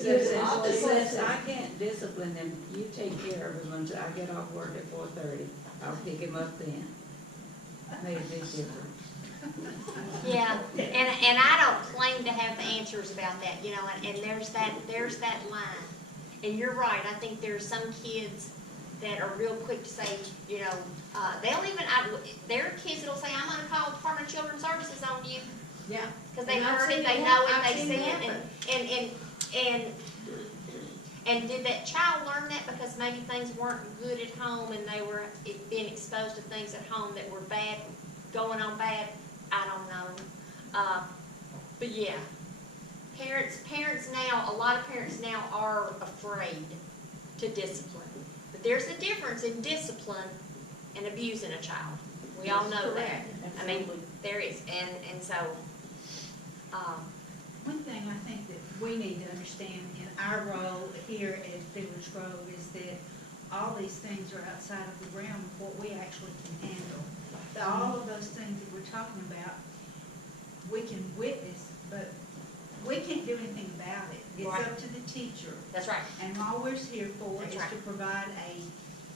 Since I can't discipline them, you take care of him until I get off work at 4:30. I'll pick him up then. Made a big difference. Yeah, and I don't claim to have the answers about that, you know, and there's that line. And you're right, I think there's some kids that are real quick to say, you know, they'll even, there are kids that'll say, I'm gonna call Department of Children's Services on you. Yeah. Because they And I've heard it, seen they it know happen. it, I've they seen see it it, and did that child learn that because maybe things weren't good at home and they were being exposed to things at home that were bad, going on bad? I don't know. But yeah, parents now, a lot of parents now are afraid to discipline. But there's a difference in discipline and abusing a child. We all know that. I mean, there is, and so, One thing I think that we need to understand in our role here at Fiddlers Grove is that all these things are outside of the realm of what we actually can handle. All of those things that we're talking about, we can witness, but we can't do anything about it. It's Right. up to the teacher. that's right. And all we're here for That's is right. to provide a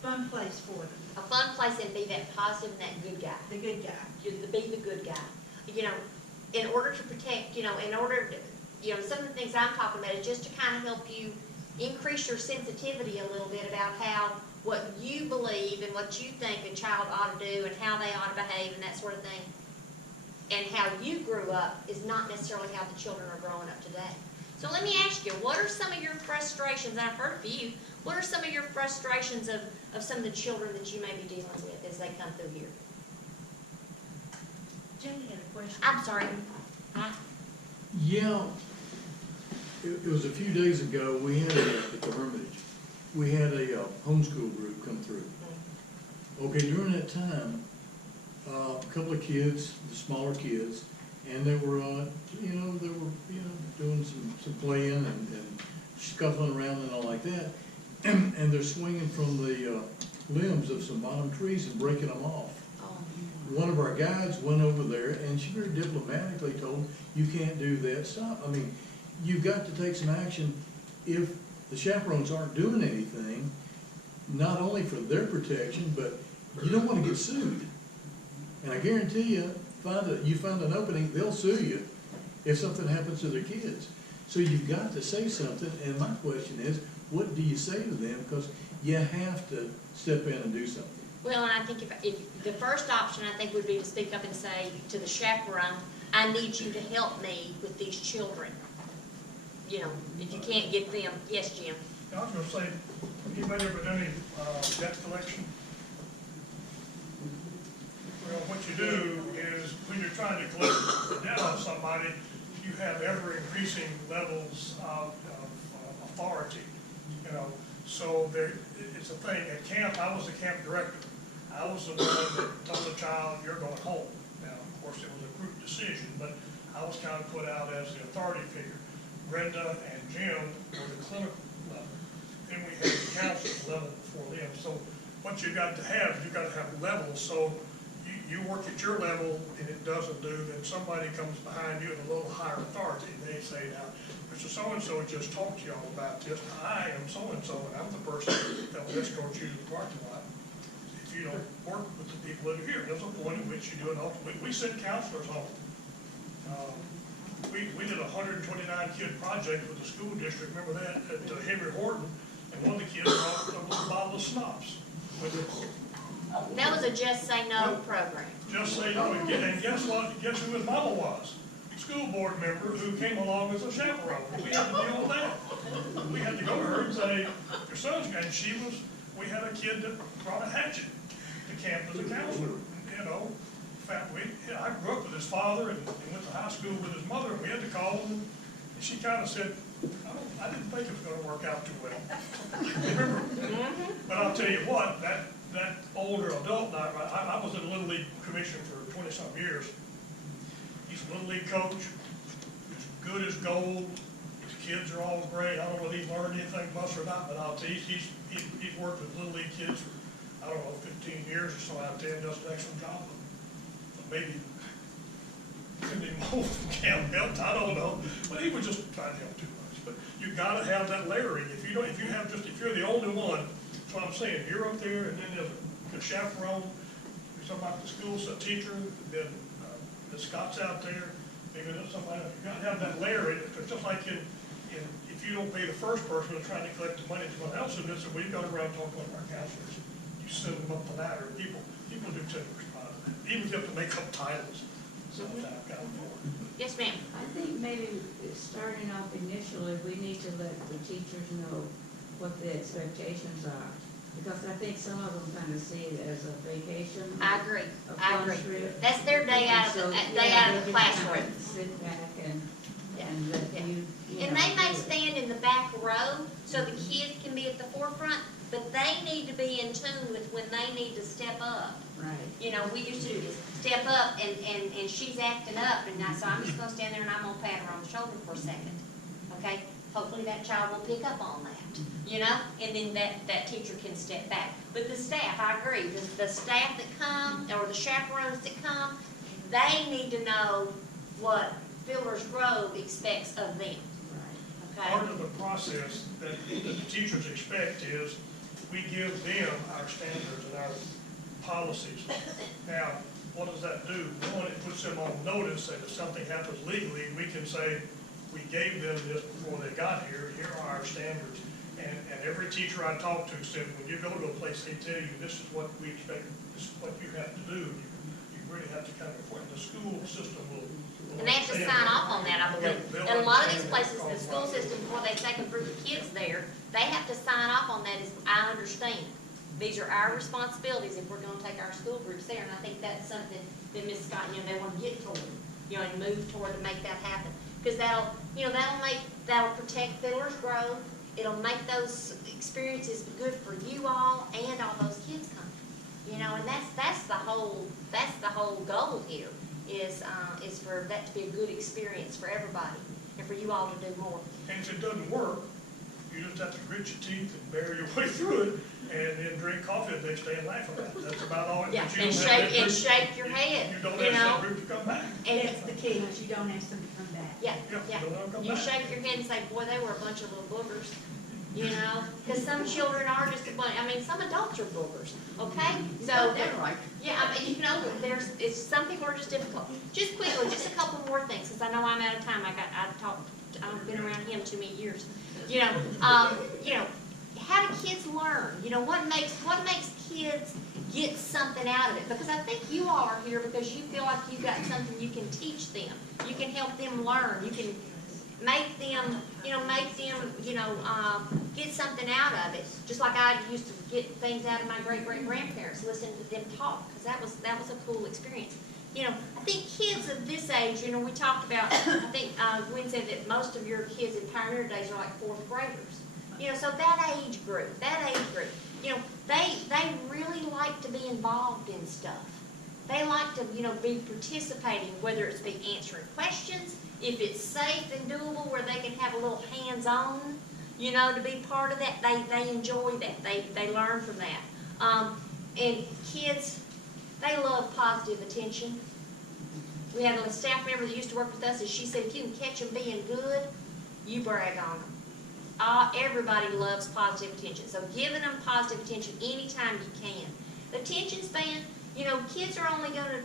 fun place for them, A fun place and be that positive and that good guy. the good guy. Be the good guy. You know, in order to protect, you know, some of the things I'm talking about is just to kind of help you increase your sensitivity a little bit about how, what you believe and what you think a child ought to do and how they ought to behave and that sort of thing. And how you grew up is not necessarily how the children are growing up today. So let me ask you, what are some of your frustrations? I've heard a few. What are some of your frustrations of some of the children that you may be dealing with as they come through here? Jenny had a question. I'm sorry. Yeah, it was a few days ago, we had at the Hermitage, we had a homeschool group come through. Okay, during that time, a couple of kids, the smaller kids, and they were, doing some playing and scuffling around and all like that. And they're swinging from the limbs of some bottom trees and breaking them off. One of our guides went over there and she very diplomatically told them, you can't do that, stop. I mean, you've got to take some action. If the chaperones aren't doing anything, not only for their protection, but you don't want to get sued. And I guarantee you, you find an opening, they'll sue you if something happens to their kids. So you've got to say something, and my question is, what do you say to them? Because you have to step in and do something. Well, and I think if the first option, I think, would be to speak up and say to the chaperone, I need you to help me with these children. You know, if you can't get them. Yes, Jim? I was gonna say, anybody ever done any debt collection? Well, what you do is, when you're trying to collect the debt on somebody, you have ever-increasing levels of authority, you know. So it's a thing. At camp, I was the camp director. I was the one that told the child, you're going home. Now, of course, it was a group decision, but I was kind of put out as the authority figure. Brenda and Jim were the clinical level. Then we had the counselor level before them. So what you've got to have levels. So you work at your level and it doesn't do, then somebody comes behind you at a little higher authority. They say, now, Mr. So-and-so just talked to y'all about this. I am so-and-so, and I'm the person that will escort you to the parking lot if you don't work with the people that are here. There's a point at which you do it. We send counselors home. We did a 129-kid project with the school district, remember that, at Henry Horton, and one of the kids brought a little bottle of schnapps with it. That was a Just Say No program. Just say no, and guess what? Guess who his mama was? A school board member who came along as a chaperone. We had to deal with that. We had to go to her and say, your son's, and we had a kid that brought a hatchet to camp as a counselor, you know. In fact, I grew up with his father and went to high school with his mother, and we had to call him, and she kind of said, I didn't think it was going to work out too well. Remember? But I'll tell you what, that older adult, I was in the Little League Commission for 20-some years. He's a Little League coach, he's good as gold, his kids are all great. I don't know whether he's learned anything much or not, but I'll tell you, he's worked with Little League kids for, I don't know, 15 years or so out there, and does an excellent job of them. Maybe couldn't even move from camp helped, I don't know, but he was just trying to help too much. But you gotta have that layering. If you don't, if you have just, if you're the only one, that's what I'm saying, you're up there, and then there's the chaperone, you're talking about the school, a teacher, then, the Scott's out there, maybe there's somebody, you gotta have that layering, because just like if you don't pay the first person who's trying to collect the money, someone else will do it, so we go around talking with our counselors, you send them up the ladder, people do tend to respond to that, even if you have to make up titles, sometimes kind of for. Yes, ma'am. I think maybe starting off initially, we need to let the teachers know what the expectations are. Because I think some of them kind of see it as a vacation. I agree, a I fun agree. trip. That's their day out of So, the, yeah, day out they of the just kinda classroom. sit back and Yeah. let Yeah. you And know, they may do it. stand in the back row, so the kids can be at the forefront, but they need to be in tune with when they need to step up. Right. You know, we used to do this, step up, and she's acting up, and so I'm just gonna stand there and I'm gonna pat her on the shoulder for a second, okay? Hopefully that child will pick up on that, you know, and then that teacher can step back. But the staff, I agree, the staff that come, or the chaperones that come, they need to know what Fiddlers Grove expects of them, Right. okay? Part of the process that the teachers expect is we give them our standards and our policies. Now, what does that do? One, it puts them on notice that if something happens legally, we can say, we gave them this before they got here, here are our standards. And every teacher I talk to said, when you go to a place, they tell you, this is what we expect, this is what you have to do. You really have to kind of, the school system will. And they have to sign off on that, I believe. They'll In a lot of these understand places, the that. school system, before they take a group of kids there, they have to sign off on that, as I understand. These are our responsibilities if we're gonna take our school groups there, and I think that's something that Ms. Scott, you know, they wanna get toward, you know, and move toward to make that happen. Because that'll protect Fiddlers Grove, it'll make those experiences good for you all and all those kids coming. You know, and that's the whole goal here, is for that to be a good experience for everybody, and for you all to do more. And if it doesn't work, you just have to grit your teeth and bear your way through it, and then drink coffee the next day and laugh about it. That's about all. Yeah, But you and don't have that shake group- your head, You don't you ask that know? group to come back. And That's the key, is you don't ask them to come back. yeah, Yeah, yeah. don't let 'em come You back. shake your head and say, boy, they were a bunch of little boogers, you know? Because some children are just a bunch, I mean, some adults are boogers, okay? So, right. yeah, I mean, you know, some people are just difficult. Just quickly, just a couple more things, because I know I'm out of time. I've been around him too many years. You know, how do kids learn? You know, what makes kids get something out of it? Because I think you all are here because you feel like you've got something you can teach them. You can help them learn. You can make them, get something out of it. Just like I used to get things out of my great-great-grandparents, listening to them talk, because that was a cool experience. You know, I think kids of this age, you know, we talked about, I think Gwen said that most of your kids in Pioneer days are like fourth graders. You know, so that age group, you know, they really like to be involved in stuff. They like to, you know, be participating, whether it's be answering questions, if it's safe and doable, where they can have a little hands-on, you know, to be part of that. They enjoy that. They learn from that. And kids, they love positive attention. We had a staff member that used to work with us, and she said, if you can catch them being good, you brag on them. Everybody loves positive attention, so giving them positive attention anytime you can. The attention span, you know, kids are only going to